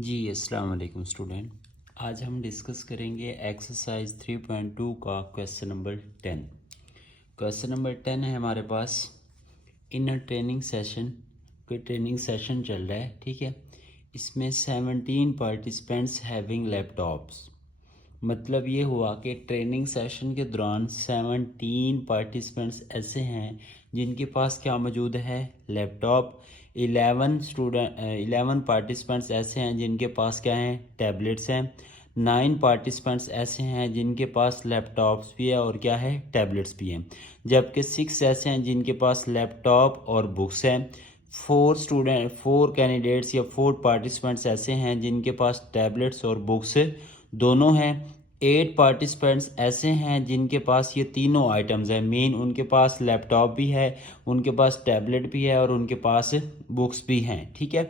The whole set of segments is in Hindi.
जी अस्सलाम वालेकुम स्टूडेंट। आज हम डिस्कस करेंगे एक्सरसाइज 3.2 का क्वेश्चन नंबर 10। क्वेश्चन नंबर 10 है हमारे पास। इन अ ट्रेनिंग सेशन, कोई ट्रेनिंग सेशन चल रहा है, ठीक है। इसमें 17 पार्टिसिपेंट्स हैविंग लैपटॉप्स। मतलब ये हुआ कि ट्रेनिंग सेशन के दौरान 17 पार्टिसिपेंट्स ऐसे हैं जिनके पास क्या मौजूद है, लैपटॉप। 11 पार्टिसिपेंट्स ऐसे हैं जिनके पास क्या हैं, टैबलेट्स हैं। 9 पार्टिसिपेंट्स ऐसे हैं जिनके पास लैपटॉप्स भी है और क्या है, टैबलेट्स भी हैं। जबकि 6 ऐसे हैं जिनके पास लैपटॉप और बुक्स हैं। 4 कैंडिडेट्स या 4 पार्टिसिपेंट्स ऐसे हैं जिनके पास टैबलेट्स और बुक्स दोनों हैं। 8 पार्टिसिपेंट्स ऐसे हैं जिनके पास ये तीनों आइटम्स हैं। मेन उनके पास लैपटॉप भी है, उनके पास टैबलेट भी है और उनके पास बुक्स भी हैं, ठीक है।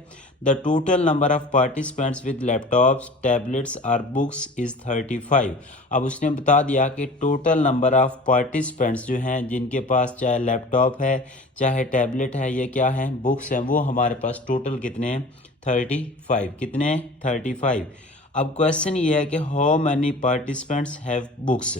The total number of participants with laptops, tablets और बुक्स इज़ 35। अब उसने बता दिया कि टोटल नंबर ऑफ पार्टिसिपेंट्स जो हैं जिनके पास चाहे लैपटॉप है, चाहे टैबलेट है, ये क्या है, बुक्स हैं, वो हमारे पास टोटल कितने हैं, 35। कितने, 35। अब क्वेश्चन ये है कि how many participants have books.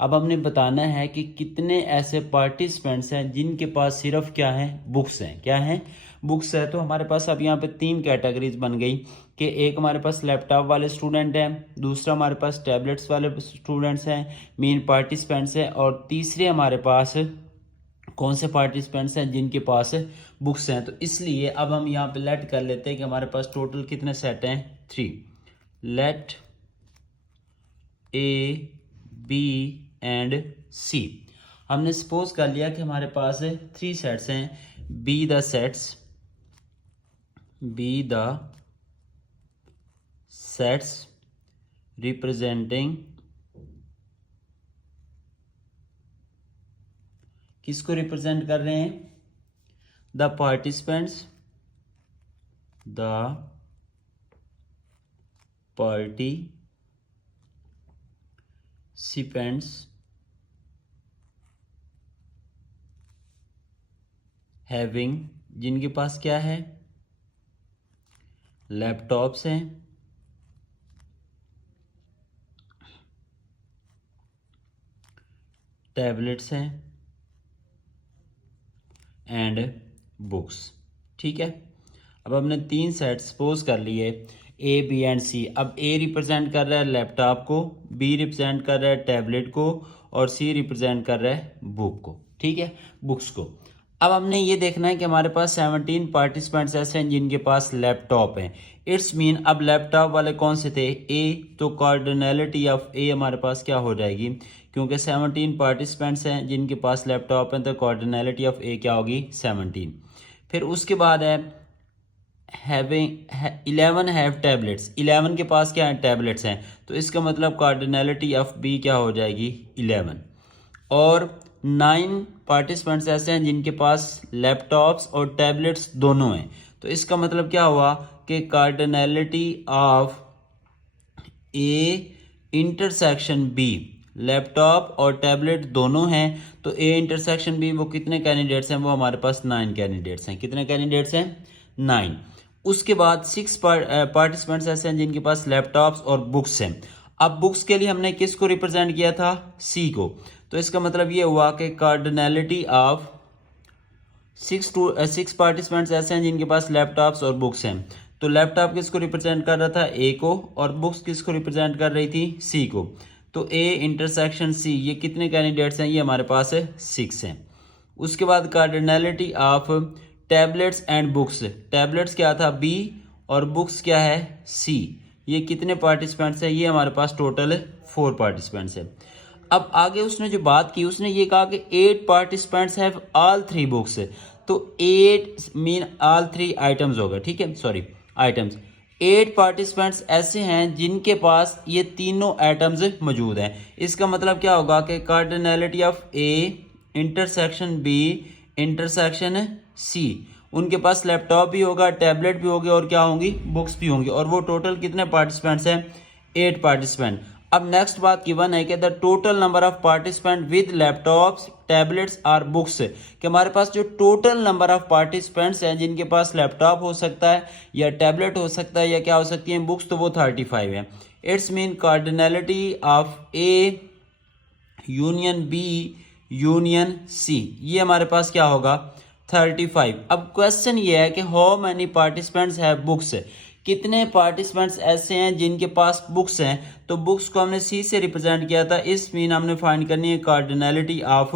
अब हमने बताना है कि कितने ऐसे पार्टिसिपेंट्स हैं जिनके पास सिर्फ क्या है, बुक्स हैं। क्या है, बुक्स है। तो हमारे पास अब यहाँ पे 3 कैटेगरीज बन गई कि एक हमारे पास लैपटॉप वाले स्टूडेंट हैं, दूसरा हमारे पास टैबलेट्स वाले स्टूडेंट्स हैं, मेन पार्टिसिपेंट्स हैं, और तीसरे हमारे पास कौन से पार्टिसिपेंट्स हैं जिनके पास बुक्स हैं। तो इसलिए अब हम यहाँ पे लेट कर लेते हैं कि हमारे पास टोटल कितने सेट हैं, 3। लेट ए, बी एंड सी। हमने सपोज कर लिया कि हमारे पास 3 सेट्स हैं। बी द सेट्स रिप्रेजेंटिंग, किसको रिप्रेजेंट कर रहे हैं, द पार्टिसिपेंट्स हैविंग, जिनके पास क्या है, लैपटॉप्स हैं, टैबलेट्स हैं एंड बुक्स, ठीक है। अब हमने 3 सेट सपोज कर लिए, ए, बी एंड सी। अब ए रिप्रेजेंट कर रहा है लैपटॉप को, बी रिप्रेजेंट कर रहा है टैबलेट को, और सी रिप्रेजेंट कर रहा है बुक को, ठीक है, बुक्स को। अब हमने ये देखना है कि हमारे पास 17 पार्टिसिपेंट्स ऐसे हैं जिनके पास लैपटॉप हैं। इट्स मीन अब लैपटॉप वाले कौन से थे, ए, तो कार्डिनलिटी ऑफ ए हमारे पास क्या हो जाएगी, क्योंकि 17 पार्टिसिपेंट्स हैं जिनके पास लैपटॉप हैं, तो कार्डिनलिटी ऑफ ए क्या होगी, 17। फिर उसके बाद है हैविंग 11 हैव टैबलेट्स, 11 के पास क्या है, टैबलेट्स हैं, तो इसका मतलब कार्डिनलिटी ऑफ बी क्या हो जाएगी, 11। और 9 पार्टिसिपेंट्स ऐसे हैं जिनके पास लैपटॉप्स और टैबलेट्स दोनों हैं, तो इसका मतलब क्या हुआ कि cardinality of A intersection B, laptop और टैबलेट दोनों हैं, तो ए इंटरसेक्शन बी वो कितने कैंडिडेट्स हैं, वो हमारे पास 9 कैंडिडेट्स हैं। कितने कैंडिडेट्स हैं, 9। उसके बाद 6 पार्टिसिपेंट्स ऐसे हैं जिनके पास लैपटॉप्स और बुक्स हैं। अब बुक्स के लिए हमने किसको रिप्रेजेंट किया था, सी को, तो इसका मतलब ये हुआ कि कार्डिनलिटी ऑफ 6 पार्टिसिपेंट्स ऐसे हैं जिनके पास लैपटॉप्स और बुक्स हैं, तो लैपटॉप किसको रिप्रेजेंट कर रहा था, ए को, और बुक्स किसको रिप्रेजेंट कर रही थी, सी को। तो ए इंटरसेक्शन सी, ये कितने कैंडिडेट्स हैं, ये हमारे पास 6 हैं। उसके बाद cardinality of tablets and books, tablets क्या था, बी, और बुक्स क्या है, सी। ये कितने पार्टिसिपेंट्स हैं, ये हमारे पास टोटल 4 पार्टिसिपेंट्स हैं। अब आगे उसने जो बात की, उसने ये कहा कि 8 पार्टिसिपेंट्स हैव ऑल 3 बुक्स, तो 8 मीन ऑल 3 आइटम्स होगा, ठीक है, सॉरी आइटम्स। 8 पार्टिसिपेंट्स ऐसे हैं जिनके पास ये तीनों आइटम्स मौजूद हैं। इसका मतलब क्या होगा कि cardinality of A intersection B intersection C, उनके पास लैपटॉप भी होगा, टैबलेट भी होगी, और क्या होंगी, बुक्स भी होंगी, और वो टोटल कितने पार्टिसिपेंट्स हैं, 8 पार्टिसिपेंट। अब नेक्स्ट बात गिवन है कि the total number of participant with laptops tablets or books, कि हमारे पास जो टोटल नंबर ऑफ पार्टिसिपेंट्स हैं जिनके पास लैपटॉप हो सकता है या टैबलेट हो सकता है या क्या हो सकती है बुक्स, तो वो 35 है। It's mean cardinality of A union B union C, ये हमारे पास क्या होगा 35। अब क्वेश्चन ये है कि how many participants have books, कितने पार्टिसिपेंट्स ऐसे हैं जिनके पास बुक्स हैं। तो बुक्स को हमने सी से रिप्रेजेंट किया था, इस मीन हमने फाइंड करनी है कार्डिनलिटी ऑफ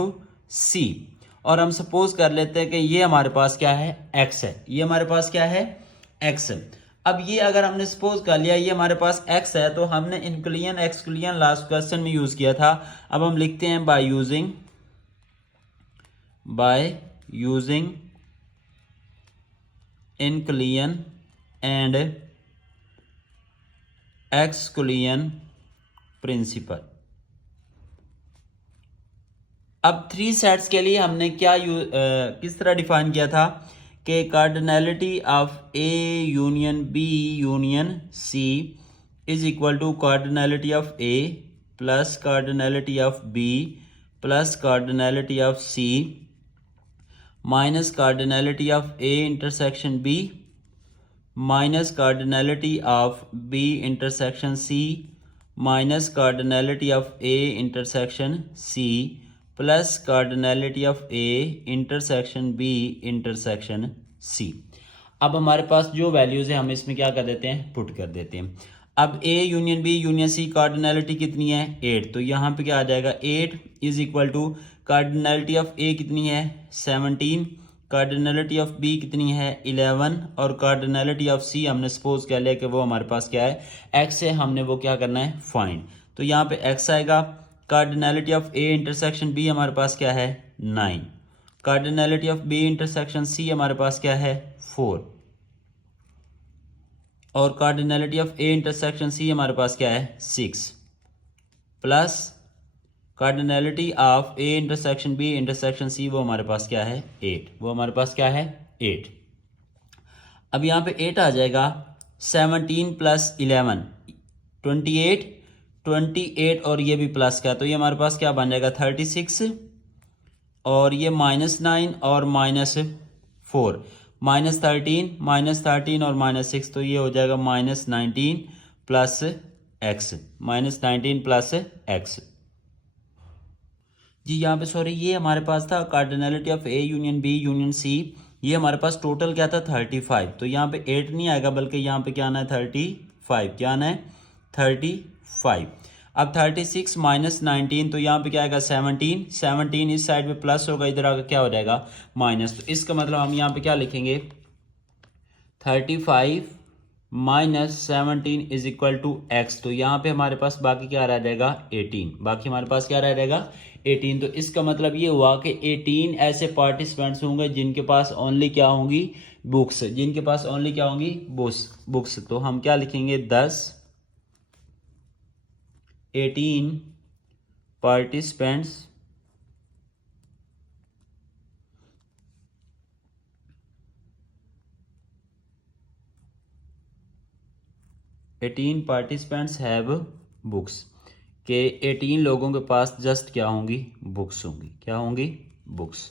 सी। और हम सपोज कर लेते हैं कि ये हमारे पास क्या है एक्स है, ये हमारे पास क्या है एक्स है। अब ये अगर हमने सपोज कर लिया ये हमारे पास x है, तो हमने इंक्लूजन एक्सक्लूजन लास्ट क्वेश्चन में यूज किया था। अब हम लिखते हैं by using inclusion and exclusion principle. अब 3 सेट्स के लिए हमने क्या किस तरह डिफाइन किया था कि cardinality of A union B union C is equal to cardinality of A plus cardinality of B plus cardinality of C minus cardinality of A intersection B minus cardinality of B intersection C minus cardinality of A intersection C plus cardinality of A intersection B intersection C. अब हमारे पास जो वैल्यूज है हम इसमें क्या कर देते हैं पुट कर देते हैं। अब A union B union C cardinality कितनी है 8, तो यहाँ पे क्या आ जाएगा 8 is equal to cardinality of A कितनी है 17, कार्डिनलिटी ऑफ बी कितनी है 11 और कार्डिनलिटी ऑफ सी हमने सपोज कर लिया कि वो हमारे पास क्या है एक्स है, हमने वो क्या करना है फाइंड। तो यहाँ पे एक्स आएगा, cardinality of A intersection B हमारे पास क्या है 9, cardinality of B intersection C हमारे पास क्या है 4 और cardinality of A intersection C हमारे पास क्या है 6 plus cardinality of A intersection B intersection C वो हमारे पास क्या है 8, वो हमारे पास क्या है 8। अब यहाँ पे 8 आ जाएगा, 17 प्लस 11 28, 28 और ये भी प्लस का, तो ये हमारे पास क्या बन जाएगा 36 और ये -9 और -4 -13 और -6, तो ये हो जाएगा -19 प्लस एक्स, -19 प्लस एक्स। जी यहाँ पे सॉरी ये हमारे पास था cardinality of A union B union C, ये हमारे पास टोटल क्या था 35, तो यहाँ पे 8 नहीं आएगा बल्कि यहाँ पे क्या आना है 35, क्या आना है 35। अब 36 -19 तो यहाँ पे क्या आएगा 17 इस साइड पे प्लस होगा, इधर आकर क्या हो जाएगा माइनस, तो इसका मतलब हम यहाँ पे क्या लिखेंगे 35 -17 इज इक्वल टू एक्स। तो यहाँ पे हमारे पास बाकी क्या रह जाएगा 18, बाकी हमारे पास क्या रह जाएगा 18। तो इसका मतलब ये हुआ कि 18 ऐसे पार्टिसिपेंट्स होंगे जिनके पास ओनली क्या होंगी बुक्स, जिनके पास ओनली क्या होंगी बुक्स। तो हम क्या लिखेंगे 18 पार्टिसिपेंट्स हैव बुक्स, के 18 लोगों के पास जस्ट क्या होंगी बुक्स होंगी, क्या होंगी बुक्स।